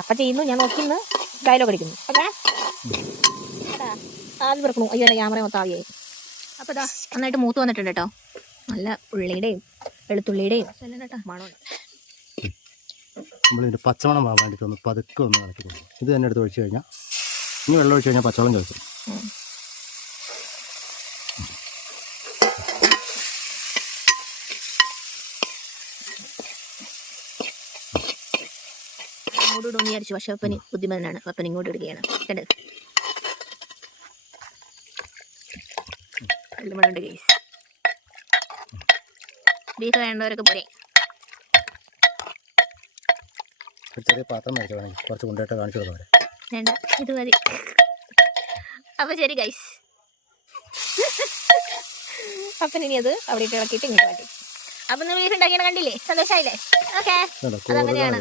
അപ്പം ചെയ്യുന്നു, ഞാൻ നോക്കിന്ന് ഡയലോഗ് അടിക്കുന്നു. ഓക്കെ ആദ്യം പിറക്കണു. അയ്യോ എൻ്റെ ക്യാമറ മൊത്തം ആവിയായി. അപ്പോൾ ഇതാ നന്നായിട്ട് മൂത്ത് വന്നിട്ടുണ്ട് കേട്ടോ. നല്ല ഉള്ളിയുടെയും വെളുത്തുള്ളിയുടെയും എല്ലാം കേട്ടോ മണമുണ്ട്. നമ്മളിതിൻ്റെ പച്ചമണം പോകാൻ വേണ്ടിയിട്ട് ഒന്ന് പതുക്കെ ഒന്ന് ഇളക്കി കൊടുക്കും. ഇത് തന്നെ എടുത്ത് ഒഴിച്ച് കഴിഞ്ഞാൽ ഇനി വെള്ളം ഒഴിച്ച് കഴിഞ്ഞാൽ പച്ചവെള്ളം ചോദിക്കും. അങ്ങോട്ട് ഇടുമെന്ന് വിചാരിച്ചു, പക്ഷെ അപ്പന് ബുദ്ധിമാനാണ്. അപ്പൻ ഇങ്ങോട്ട് ഇടുകയാണ്. കണ്ടത് വെള്ളുമണുണ്ട് ഗൈസ്. ബീഫ് വേണ്ടവരൊക്കെ പോരെ. ഒരു ചെറിയ പാത്രം മേടിച്ചു വേണമെങ്കിൽ കുറച്ച് കൊണ്ടുപോയിട്ട് കാണിച്ചു കൊടുക്കാം. വേണ്ട, ഇത് മതി. അപ്പോൾ ശരി ഗൈസ്. അപ്പം ഇനി അത് അവിടെ ഇട്ട് ഇളക്കിയിട്ട് ഇങ്ങോട്ട് മാറ്റി. അപ്പം ബീഫ് ഉണ്ടാക്കിയാണ് കണ്ടില്ലേ? സന്തോഷമായില്ലേ? ഓക്കെ, അതങ്ങനെയാണ്.